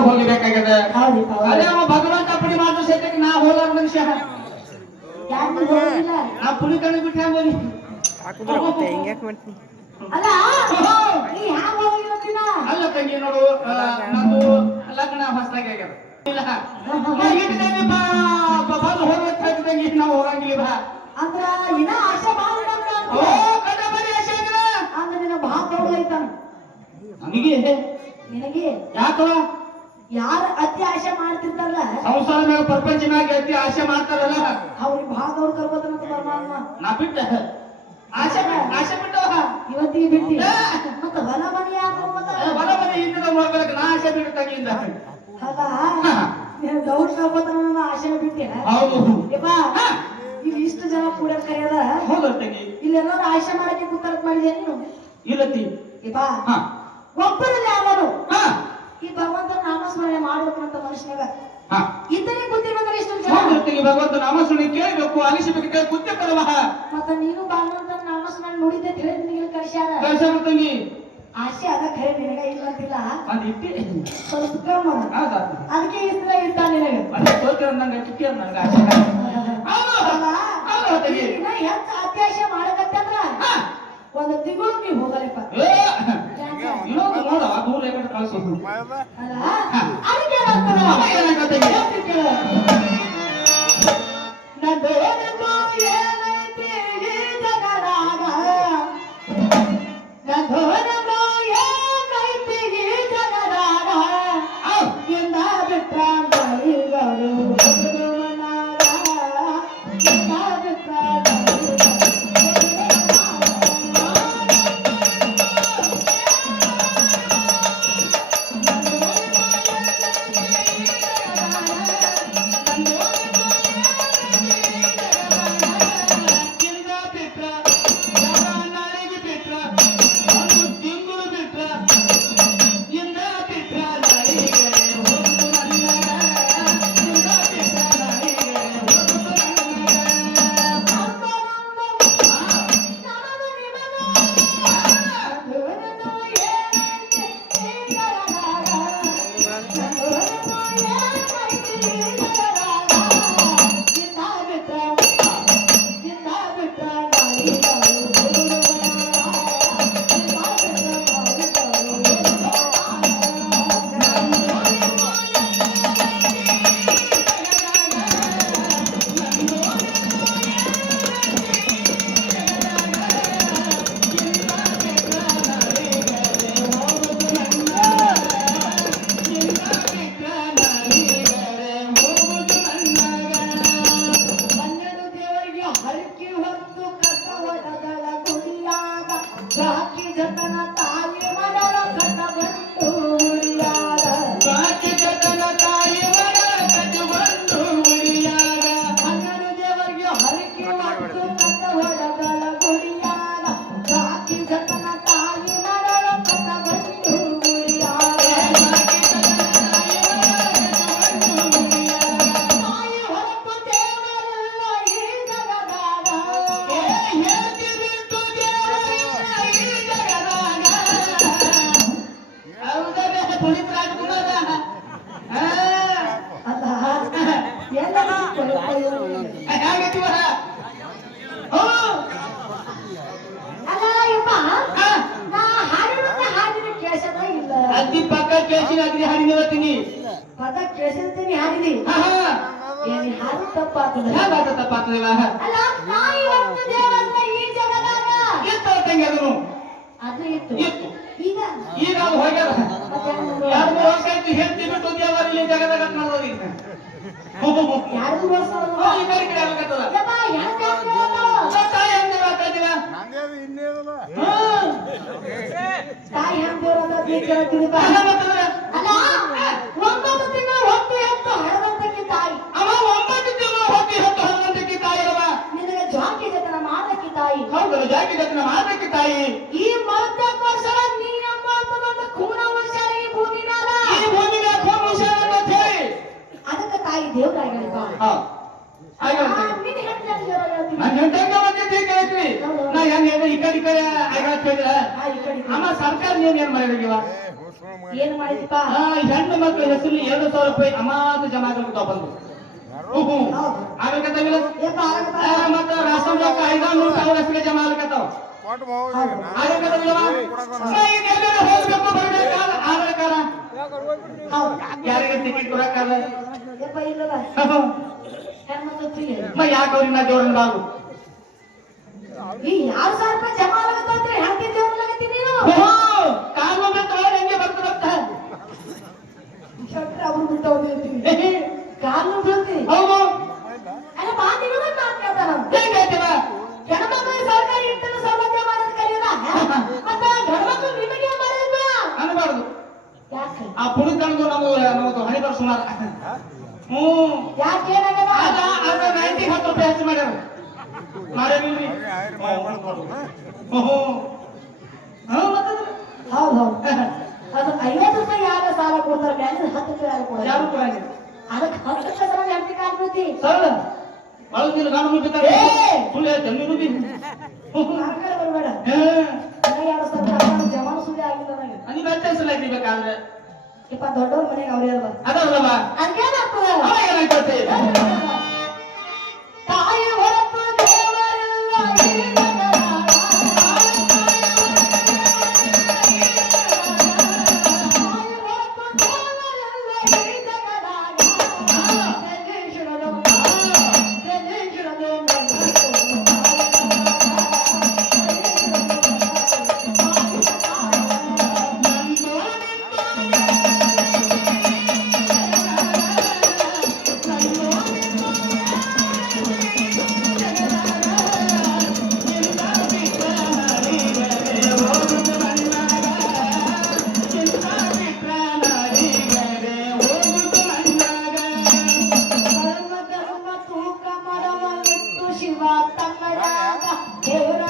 ಹೋಗಬೇಕಾಗ್ಯದ. ಅದೇ ಅವ ಭಗವಂತ ಪುಡಿ ಮಾತ್ರ ಸಹಿತಕ್ಕೆ ನಾ ಹೋಲಾರ ಮನುಷ್ಯ ನಾ ಪುಡಿ ಕಣ್ಣು ಬಿಟ್ಟು ಹ್ಯಾಂಗ ಹೋಗಿ ಅಲ್ಲ ತಂಗಿ ನೋಡು ನಂದು ಲಗ್ನ ಹೊಸದಾಗಿ ಆಗ್ಯದ ತಂಗಿ ನಾವು ಹೋಗಂಗಿಲ್ಲ ಅಂದ್ರ ಇನ್ನ ಆಶೆ ಅಂದ್ರೆ ನಿನ್ನ ಬಹಳ ದೊಡ್ಡ ಐತಾನ ನನಗೆ ನಿನಗೆ ಯಾಕವ ಯಾರ ಅತಿ ಆಶೆ ಮಾಡ್ತಿರ್ತಾರಲ್ಲ ಸಂಸಾರ ಮ್ಯಾಗ ಪ್ರಪಂಚ ಮ್ಯಾಗ ಅತಿ ಆಶೆ ಮಾಡ್ತಾರಲ್ಲ ಅವ್ರಿಗೆ ಬಹಳ ದೊಡ್ಡ ಕರ್ಕೋತಾನಂತ ಪರಮಾತ್ಮ ನಾ ಬಿಟ್ಟ ಆಶೆ ಬಿಟ್ಟವ ಇವತ್ತಿಗೆ ಬಿಟ್ಟಿ ಮತ್ತ ಹೊಲ ಮನೆ ಯಾಕೋ ಹೊಲ ಮನೆ ಹಿಂದಿನ ನೋಡ್ಬೇಕು ನಾ ಆಶೆ ಬಿಟ್ಟು ತಂಗಿಯಿಂದ ಅಲ್ಲ ನೀನು ದೌಡ್ ಕರ್ಕೋತಾನ ಆಶೆ ಬಿಟ್ಟಿ ಹೌದು ಇಲ್ಲಿ ಇಷ್ಟು ಜನ ಕೂಡ ಕರೆಯದ ಹೌದ ತಂಗಿ ಇಲ್ಲಿ ಎಲ್ಲರೂ ಆಶೆ ಮಾಡಕ್ಕೆ ಕೂತಾರ ಮಾಡಿದೆ ನೀನು ಇಲ್ಲತ್ತಿ ಇಪ್ಪಾ ಒಬ್ಬರಲ್ಲಿ ಯಾರು ಈ ಭಗವಂತನ ನಾಮಸ್ಮರಣೆ ಮಾಡ್ಬೇಕಂತ ಮನುಷ್ಯನಾಗ ಇತನೇ ಕೂತಿರ್ಬೇಕಾದ್ರೆ ಇಷ್ಟು ಜನ ಭಗವಂತ ನಾಮಸ್ಮರಣೆ ಕೇಳಬೇಕು ಅಲಿಸಬೇಕು ಕೂತೆ ಬರವ ಮತ್ತ ನೀನು ಭಗವಂತನ ನಾಮಸ್ಮರಣೆ ನುಡಿದೆ ಅಂತ ಹೇಳಿ ನಿನಗೆ ಕಳಿಸ್ಯಾರ ತಂಗಿ ಆಶೆ ಅದ ಖರೆ ನಿನಗ ಇಲ್ಲ ಅಂತಿಲ್ಲ ಅದಿಟ್ಟಿ ಸ್ವಲ್ಪ ಕಮ್ಮ ಅದಕ್ಕೆ ಇಷ್ಟ ಇರ್ತಾನ ನಿನಗೆ ಮತ್ತೆ ತೋತಿರ ನಂಗೆ ಟಿಕ್ಕಿ ನಂಗೆ ಆಶೆ ಹೆಚ್ಚು ಅತ್ಯಾಶೆ ಮಾಡಕತ್ತಂದ್ರ ಒಂದು ತಿಂಗಳು ನೀವು ಹೋಗಲಿಪ್ಪ ಇನ್ನೊಂದು ನೋಡ ದೂರ ಕಳಿಸೋದು ಅದಕ್ಕೆ ಅದ್ದಿ ಪಕ್ಕ ಕೇಳಿಸಿ ಅಗ್ರಿ ಹಾಡಿನ ಬರ್ತೀನಿ ಪದ ಕೇಳಿಸಿರ್ತೀನಿ ಹಾಡಿದಿ ಏನಿ ಹಾಡು ತಪ್ಪಾಗ್ತದೆ ಹೇಗಾತ ತಪ್ಪಾಗ್ತದೆ ಅಲ್ಲ ನಾಯಿ ಒಂದು ದೇವರ ಈ ಜಗದಾಗ ಎತ್ತ ತಂಗಿ ಅದನ್ನು ಅದು ಇತ್ತು ಈಗ ಅದು ಹೋಗ್ಯಾರ ಯಾರು ಹೋಗ್ತಾಯ್ತು ಹೆಂಡತಿ ಬಿಟ್ಟು ದೇವರ ಇಲ್ಲಿ ಜಗದಾಗ ಮಾಡೋದು ಈಗ ಯಾರು ಈ ಕಡೆ ಕಡೆ ಆಗತ್ತದ ತಾಯಿ ಹಂಗೆ ಮಾತಾಡ್ತೀವ ತಾಯಿ ಹಂಗೆ ಕೇಳ್ತಿದ್ದ ಅಲ್ಲ 9 ತಿಂಗಳು ಹೊತ್ತು ಹೆತ್ತು ಹಡದಂತಕ್ಕೆ ತಾಯಿ ಅವ 9 ತಿಂಗಳು ಹೊತ್ತು ಹೆತ್ತು ಹಡದಂತಕ್ಕೆ ತಾಯಿ ಅವ ನಿನಗೆ ಜಾಕಿ ಜತನ ಮಾಡಕ್ಕೆ ತಾಯಿ ಹೌದಲ್ಲ ಜಾಕಿ ಜತನ ಮಾಡಕ್ಕೆ ತಾಯಿ ಈ ಮರ್ದಕ್ಕೋಸ್ಕರ ನೀ ಎಂಬ ಒಂದು ಖೂನ ಉಳಿಸ್ಯಾರ ಈ ಭೂಮಿ ಮ್ಯಾಲ ಈ ಭೂಮಿ ಮ್ಯಾಲ ಖೂನ ಉಳಿಸ್ಯಾರ ಅಂತ ಹೇಳಿ ಅದಕ್ಕೆ ತಾಯಿ ದೇವರಾಗಿರಪ್ಪ ನಾನು ಹೆಂಡಂಗ ಬಂದಿದ್ದೆ ಕೇಳ್ತೀವಿ ನಾ ಹೆಂಗ ಈ ಕಡೆ ಆಗ ಕೇಳಿದ್ರ ಅಮ್ಮ ಸರ್ಕಾರ ನೀನ್ ಏನ್ ಮಾಡಿದೀವ ಏನ್ ಮಾಡಿದಪ್ಪ ಹೆಣ್ಣು ಮಕ್ಕಳ ಹೆಸರು 2,000 ರೂಪಾಯಿ ಅಮಾದ ಜಮಾ ಆಗ್ಬಿಟ್ಟು ಬಂದು ಆಗಲ್ಕತ್ತಾವಿಲ್ಲ ಮತ್ತ ರಾಷ್ಟ್ರ ರೊಕ್ಕ 500 ಅವ್ರ ಹೆಸರಿಗೆ ಜಮಾ ಆಗ್ಲಕತ್ತಾವ ಆಗಲ್ಕತ್ತಾವಿಲ್ಲ ಹೋಗ್ಬೇಕು ಬರ್ಬೇಕಾದ ಆಗಲಕಾರ ಯಾರಿಗೆ ಟಿಕೆಟ್ ಕೊಡಕ್ಕಾದ ಯಾಕೆ ಅವ್ರಿಗೆ ನಾ ದೇವ್ರನ್ನ ಬಾರು ಈ 2,000 ರೂಪಾಯಿ ಜಮಾ ಆಗತ್ತಂದ್ರೆ ಹೆಂಗೆ ದೇವ್ರಲಾಗತ್ತಿ ನೀನು ಕಾಲು ತಗೊಳ್ಳಿ ಹೆಂಗೆ ಬರ್ತದಂತ ಅವ್ರು ಬಿಟ್ಟು ಹೋಗ್ತೀವಿ ಕಾಲು ಬೀಳ್ತಿ ಹೌದು ಅಲ್ಲ ಮಾತಿನ ಮಾತು ಕೇಳ್ತಾರ ಹೇಗೆ ಹೇಳ್ತೀವ ಹೆಣ್ಮಕ್ಳಿಗೆ ಸರ್ಕಾರಿ ಇಂಟರ್ನ ಸೌಲಭ್ಯ ಮಾಡೋದು ಕಲಿಯೋದ ಮತ್ತ ಗಂಡ್ಮಕ್ಳು ನಿಮಗೆ ಮಾಡೋದ ಅನ್ಬಾರ್ದು ಯಾಕೆ ಆ ಪುಣಿ ಕಣದು ನಮ್ಮದು ಹಣಿ ಬರ್ ಸುಮಾರು ಯಾಕೆ ಏನಾಗದ ಅದ 10 ರೂಪಾಯಿ ಹೆಚ್ಚು ಮಾಡ್ಯಾರ ಮಾಡೇನಿಲ್ರಿ ಹೌದು ಹೌದು ಅದು 50 ರೂಪಾಯಿ ಯಾರ ಸಾಲ ಕೊಡ್ತಾರೆ ಬ್ಯಾಂಕ್ 10 ರೂಪಾಯಿ ಯಾರು ಕೊಡ ಯಾರು ಕೊಡಂಗಿಲ್ಲ ಅದಕ್ಕೆ 10 ರೂಪಾಯಿ ಸಲ ಹೆಂಡತಿ ಕಾಲ್ಬಿಡ್ತಿ ಸರ್ ಬಳಸ್ತಿಲ್ಲ ನಾನು ನುಗ್ಗಿದ್ದಾರೆ ಸುಳ್ಳು ಹೇಳ್ತೇನೆ ನೀನು ನುಗ್ಗಿ ಬರಬೇಡ ಎರಡು ಸಾವಿರ ಜಮಾನು ಸುಳ್ಳಿ ಆಗಿಲ್ಲ ನನಗೆ ನೀವು ವ್ಯತ್ಯಾಸ ಬೇಕಾದ್ರೆ ಇಪ್ಪ ದೊಡ್ಡವ್ರ ಮನೆಗೆ ಅವ್ರೇ ಅಲ್ವಾ ಅದಲ್ಲಮ್ಮ ಅದೇನಾಗ್ತದೆ ಏನಾಗ್ತದೆ ತಾಯಿ ಹೊರತು ದೇವರಿಲ್ಲ ಈ ಜಗದಾಗ. ತಾಯಿ ಹೊರತು ದೇವರಿಲ್ಲ ಈ ಜಗದಾಗ. ಶಿವ ತನ್ನದಾಗ ದೇವರ